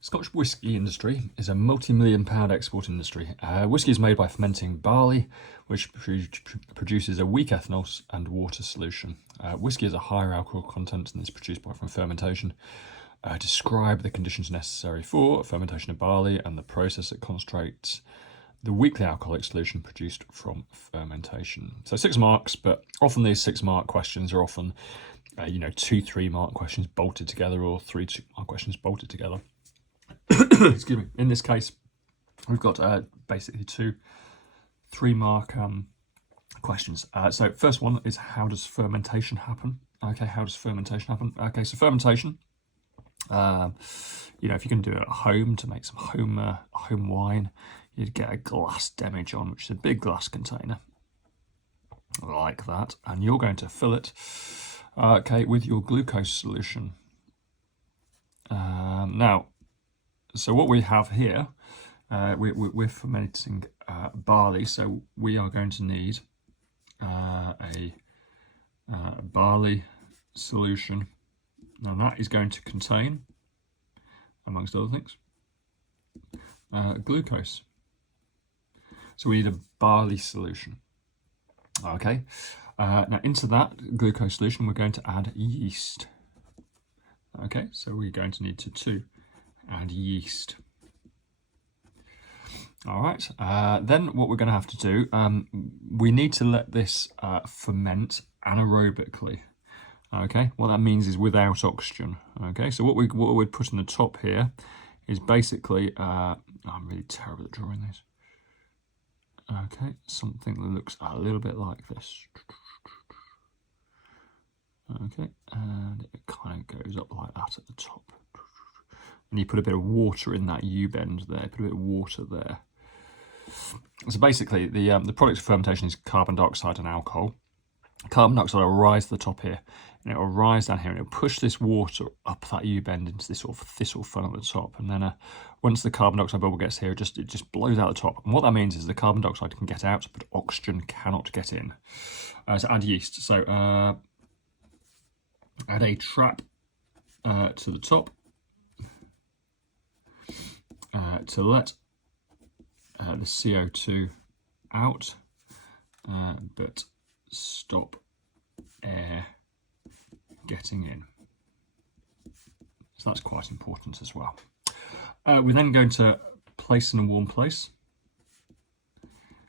Scotch whisky industry is a multi-million pound export industry. Whisky is made by fermenting barley, which produces a weak ethanol and water solution. Whisky has a higher alcohol content than is produced from fermentation. Describe the conditions necessary for fermentation of barley and the process that concentrates the weakly alcoholic solution produced from fermentation. So 6 marks, but often these 6 mark questions are often, 2 3 mark questions bolted together, or 3 2 mark questions bolted together. Excuse me. In this case, we've got basically 2 3 mark questions. So first one is, how does fermentation happen? Okay, how does fermentation happen? Okay, so fermentation, if you're going to do it at home to make some home wine, you'd get a glass demijohn, which is a big glass container like that, and you're going to fill it, with your glucose solution. Now, so what we have here, we're fermenting barley, so we are going to need a barley solution. Now that is going to contain, amongst other things, glucose. So we need a barley solution. Okay, now into that glucose solution we're going to add yeast. Okay, so we're going to need to add yeast. All right, then what we're going to have to do, we need to let this ferment anaerobically. Okay, what that means is without oxygen. Okay, so what we'd put in the top here is basically, I'm really terrible at drawing these. Okay, something that looks a little bit like this. Okay, and it kind of goes up like that at the top. And you put a bit of water in that U-bend there, put a bit of water there. So basically, the product of fermentation is carbon dioxide and alcohol. Carbon dioxide will rise to the top here, and it will rise down here, and it will push this water up that U-bend into this sort of thistle funnel at the top. And then once the carbon dioxide bubble gets here, it just blows out the top. And what that means is the carbon dioxide can get out, but oxygen cannot get in. So add yeast. So add a trap to the top to let the CO2 out, but stop air getting in. So that's quite important as well. We're then going to place in a warm place.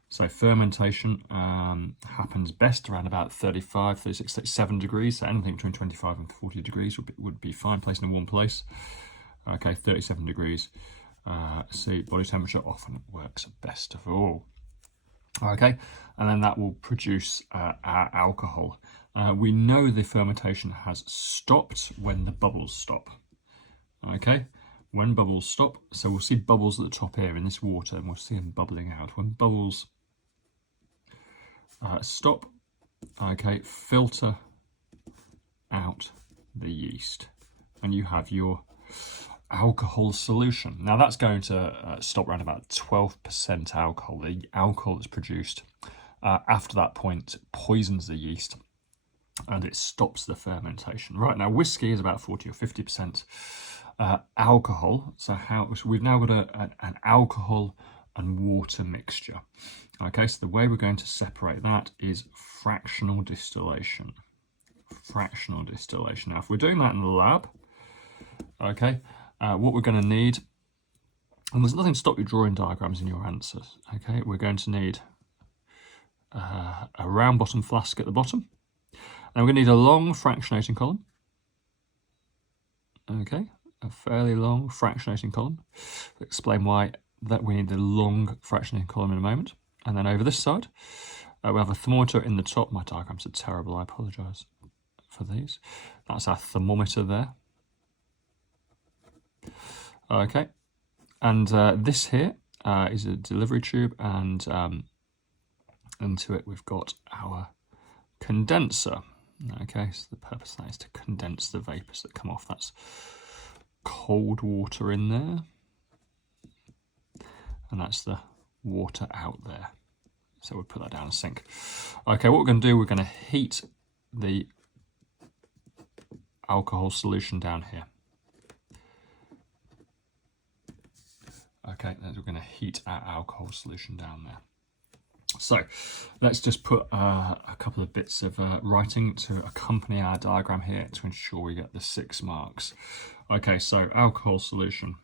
So fermentation happens best around about 35, 36, 37 degrees. So anything between 25 and 40 degrees would be fine. Placed in a warm place. Okay, 37 degrees. See, body temperature often works best of all. Okay, and then that will produce our alcohol. We know the fermentation has stopped when the bubbles stop. Okay, when bubbles stop, so we'll see bubbles at the top here in this water, and we'll see them bubbling out. When bubbles stop, okay, filter out the yeast, and you have your alcohol solution. Now that's going to stop around about 12% alcohol. The alcohol that's produced after that point poisons the yeast, and it stops the fermentation. Right, now whiskey is about 40 or 50% alcohol. So we've now got an alcohol and water mixture. Okay, so the way we're going to separate that is fractional distillation. Fractional distillation. Now if we're doing that in the lab, okay, what we're going to need, and there's nothing to stop you drawing diagrams in your answers, okay, we're going to need a round bottom flask at the bottom, and we're going to need a long fractionating column, okay, a fairly long fractionating column. I'll explain why that we need the long fractionating column in a moment. And then over this side, we have a thermometer in the top. My diagrams are terrible, I apologise for these. That's our thermometer there. Okay, and this here is a delivery tube, and into it we've got our condenser. Okay, so the purpose of that is to condense the vapours that come off. That's cold water in there, and that's the water out there. So we'll put that down a sink. Okay, what we're going to do, we're going to heat the alcohol solution down here. Okay, then we're going to heat our alcohol solution down there. So let's just put a couple of bits of writing to accompany our diagram here to ensure we get the 6 marks. Okay, so alcohol solution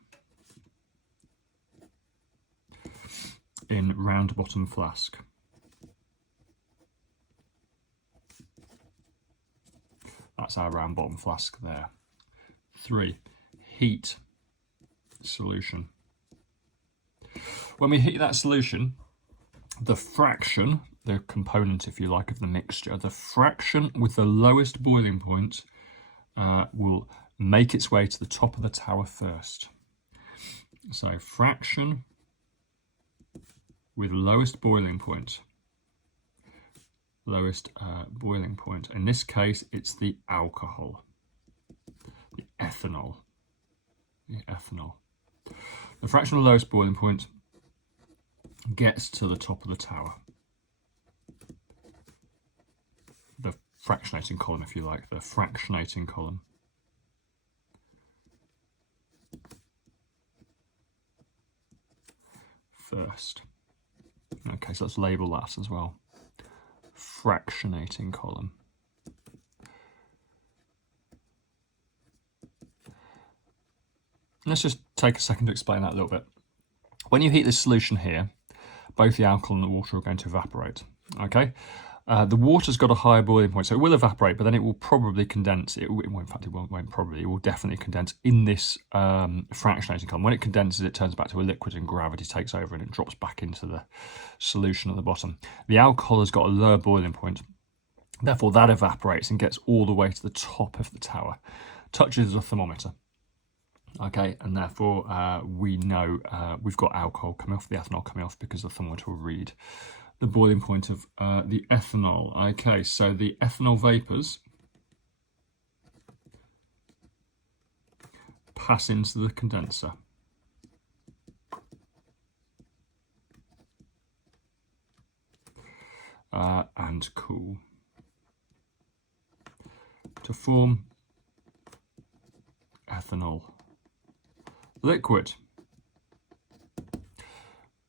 in round bottom flask. That's our round bottom flask there. 3, heat solution. When we heat that solution, the fraction, the component, if you like, of the mixture, the fraction with the lowest boiling point will make its way to the top of the tower first. So fraction with lowest boiling point. Lowest boiling point. In this case, it's the alcohol, the ethanol. The ethanol. The fraction of the lowest boiling point gets to the top of the tower. The fractionating column, if you like, the fractionating column. First. Okay, so let's label that as well. Fractionating column. Let's just take a second to explain that a little bit. When you heat this solution here, both the alcohol and the water are going to evaporate. Okay, the water's got a higher boiling point, so it will evaporate, but then it will probably condense. It will definitely condense in this fractionating column. When it condenses, it turns back to a liquid and gravity takes over and it drops back into the solution at the bottom. The alcohol has got a lower boiling point, therefore that evaporates and gets all the way to the top of the tower, touches the thermometer. Okay, and therefore we know we've got alcohol coming off, the ethanol coming off, because the thermometer will read the boiling point of the ethanol. Okay, so the ethanol vapours pass into the condenser. And cool to form ethanol liquid.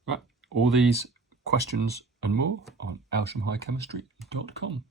Right, all these questions and more on elshamhighchemistry.com.